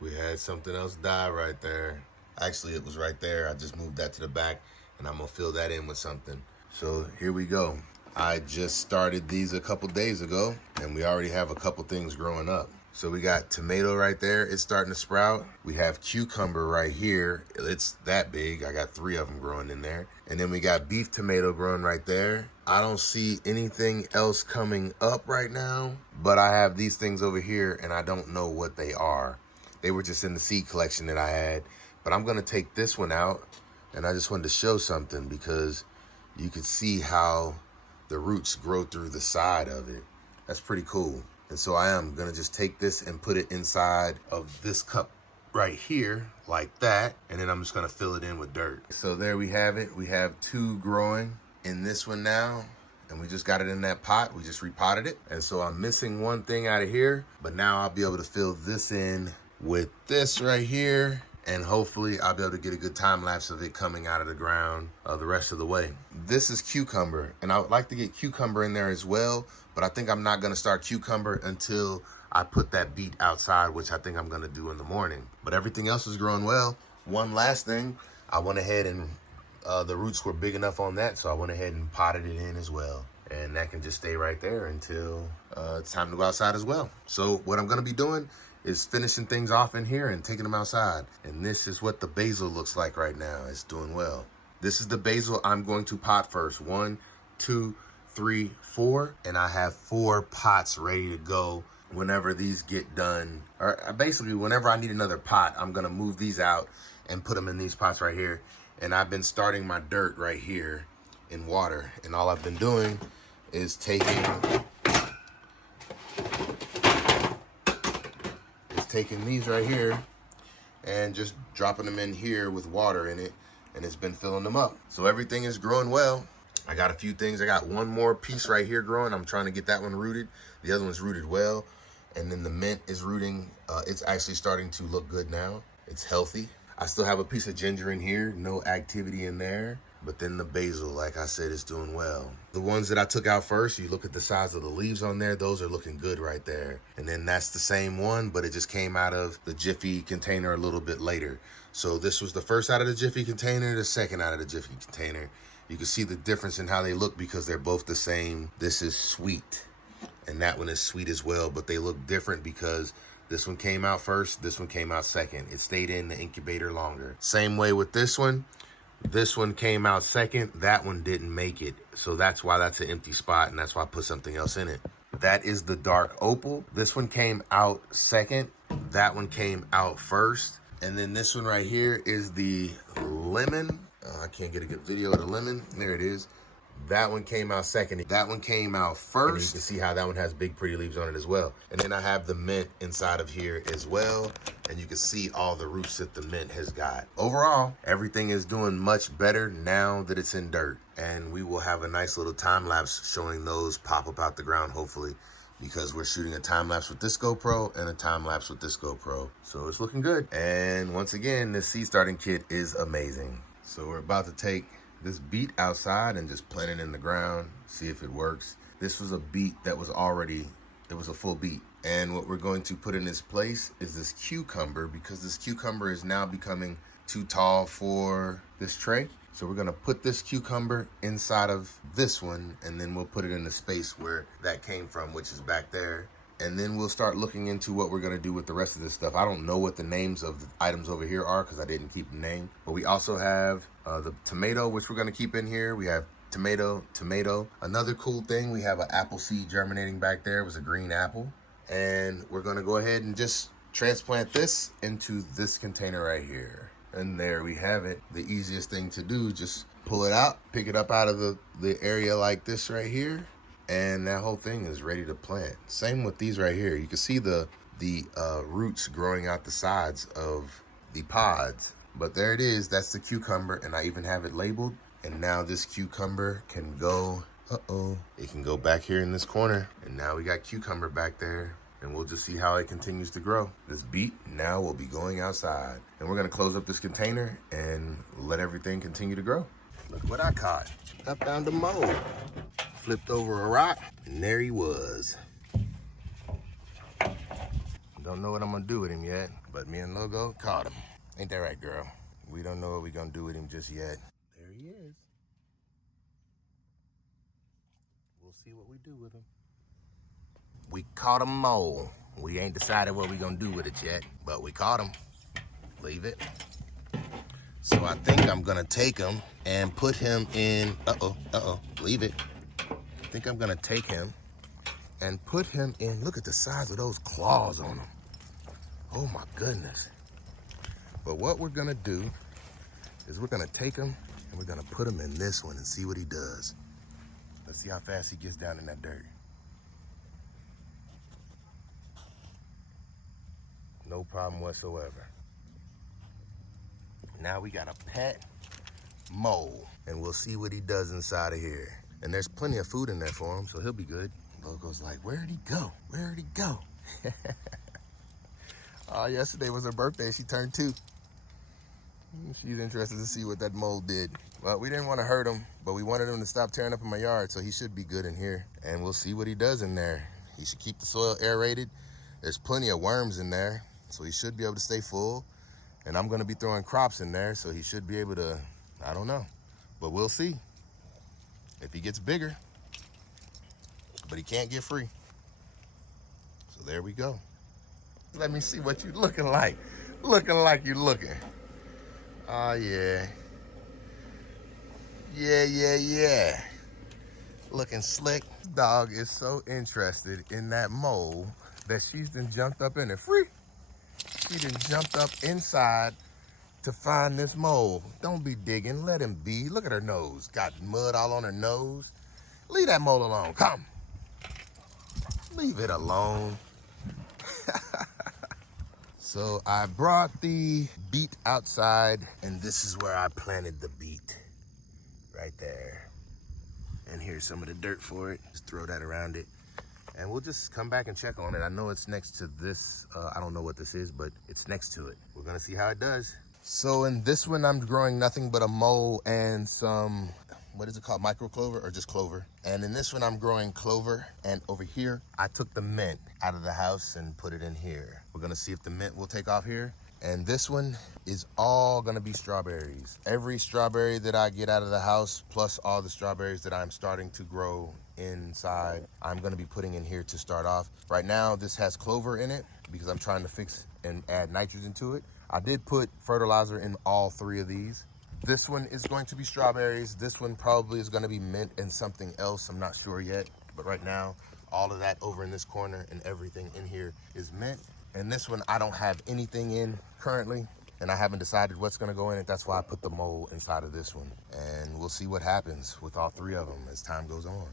We had something else die right there. Actually, it was right there. I just moved that to the back, and I'm gonna fill that in with something. So here we go. I just started these a couple days ago, and we already have a couple things growing up. So we got tomato right there. It's starting to sprout. We have cucumber right here. It's that big. I got 3 of them growing in there. And then we got beef tomato growing right there. I don't see anything else coming up right now, but I have these things over here, and I don't know what they are. They were just in the seed collection that I had. But I'm going to take this one out, and I just wanted to show something because you can see how the roots grow through the side of it. That's pretty cool. And so I am gonna just take this and put it inside of this cup right here, like that. And then I'm just gonna fill it in with dirt. So there we have it. We have 2 growing in this one now. And we just got it in that pot. We just repotted it. And so I'm missing one thing out of here, but now I'll be able to fill this in with this right here. And hopefully I'll be able to get a good time lapse of it coming out of the ground the rest of the way. This is cucumber, and I would like to get cucumber in there as well, but I think I'm not gonna start cucumber until I put that beet outside, which I think I'm gonna do in the morning. But everything else is growing well. One last thing, I went ahead and the roots were big enough on that, so I went ahead and potted it in as well. And that can just stay right there until it's time to go outside as well. So what I'm gonna be doing is finishing things off in here and taking them outside. And this is what the basil looks like right now. It's doing well. This is the basil I'm going to pot first. 1, 2, 3, 4. And I have 4 pots ready to go whenever these get done. Or basically, whenever I need another pot, I'm gonna move these out and put them in these pots right here. And I've been starting my dirt right here in water. And all I've been doing is taking these right here and just dropping them in here with water in it, and it's been filling them up. So everything is growing well. I got a few things. I got one more piece right here growing. I'm trying to get that one rooted. The other one's rooted well. And then the mint is rooting. It's actually starting to look good now. It's healthy. I still have a piece of ginger in here, no activity in there. But then the basil, like I said, is doing well. The ones that I took out first, you look at the size of the leaves on there, those are looking good right there. And then that's the same one, but it just came out of the Jiffy container a little bit later. So this was the first out of the Jiffy container, the second out of the Jiffy container. You can see the difference in how they look because they're both the same. This is sweet, and that one is sweet as well, but they look different because this one came out first, this one came out second. It stayed in the incubator longer. Same way with this one. This one came out second. That one didn't make it. So that's why that's an empty spot, and that's why I put something else in it. That is the dark opal. This one came out second. That one came out first. And then this one right here is the lemon. I can't get a good video of the lemon. There it is. That one came out second. That one came out first. And you can see how that one has big pretty leaves on it as well. And then I have the mint inside of here as well. And you can see all the roots that the mint has got. Overall, everything is doing much better now that it's in dirt. And we will have a nice little time lapse showing those pop up out the ground, hopefully, because we're shooting a time lapse with this GoPro and a time lapse with this GoPro. So it's looking good. And once again, this seed starting kit is amazing. So we're about to take this beet outside and just plant it in the ground, see if it works. This was a beet that was already, it was a full beet. And what we're going to put in its place is this cucumber, because this cucumber is now becoming too tall for this tray. So we're gonna put this cucumber inside of this one, and then we'll put it in the space where that came from, which is back there. And then we'll start looking into what we're gonna do with the rest of this stuff. I don't know what the names of the items over here are because I didn't keep the name. But we also have the tomato, which we're gonna keep in here. We have tomato. Another cool thing, we have an apple seed germinating back there. It was a green apple. And we're gonna go ahead and just transplant this into this container right here. And there we have it. The easiest thing to do, just pull it out, pick it up out of the area like this right here. And that whole thing is ready to plant. Same with these right here. You can see the roots growing out the sides of the pods. But there it is. That's the cucumber, and I even have it labeled. And now this cucumber can go, it can go back here in this corner. And now we got cucumber back there. And we'll just see how it continues to grow. This beet now will be going outside. And we're gonna close up this container and let everything continue to grow. Look what I caught. I found a mole. Flipped over a rock, and there he was. Don't know what I'm gonna do with him yet, but me and Logo caught him. Ain't that right, girl? We don't know what we're gonna do with him just yet. There he is. We'll see what we do with him. We caught a mole. We ain't decided what we gonna do with it yet, but we caught him. Leave it. So I think I'm gonna take him and put him in, leave it. I think I'm gonna take him and put him in, look at the size of those claws on him. Oh my goodness. But what we're gonna do is we're gonna take him and we're gonna put him in this one and see what he does. Let's see how fast he gets down in that dirt. No problem whatsoever. Now we got a pet mole, and we'll see what he does inside of here. And there's plenty of food in there for him, so he'll be good. Logo's like, where'd he go? Where'd he go? Yesterday was her birthday. She turned 2. She's interested to see what that mole did. Well, we didn't want to hurt him, but we wanted him to stop tearing up in my yard, so he should be good in here. And we'll see what he does in there. He should keep the soil aerated. There's plenty of worms in there, so he should be able to stay full. And I'm gonna be throwing crops in there, so he should be able to, I don't know, but we'll see if he gets bigger. But he can't get free. So there we go. Let me see what you looking like. Looking like you looking. Oh yeah. Yeah. Looking slick. Dog is so interested in that mole that she's done jumped up in it. Free. She done jumped up inside to find this mole. Don't be digging, let him be. Look at her nose. Got mud all on her nose. Leave that mole alone, come. Leave it alone. So I brought the beet outside, and this is where I planted the beet. Right there. And here's some of the dirt for it. Just throw that around it. And we'll just come back and check on it. I know it's next to this, I don't know what this is, but it's next to it. We're gonna see how it does. So in this one, I'm growing nothing but a mole and some, what is it called, micro clover or just clover? And in this one, I'm growing clover. And over here, I took the mint out of the house and put it in here. We're gonna see if the mint will take off here. And this one is all gonna be strawberries. Every strawberry that I get out of the house, plus all the strawberries that I'm starting to grow inside, I'm gonna be putting in here to start off. Right now, this has clover in it because I'm trying to fix and add nitrogen to it. I did put fertilizer in all 3 of these. This one is going to be strawberries. This one probably is gonna be mint and something else. I'm not sure yet, but right now, all of that over in this corner and everything in here is mint. And this one, I don't have anything in currently, and I haven't decided what's gonna go in it. That's why I put the mole inside of this one. And we'll see what happens with all 3 of them as time goes on.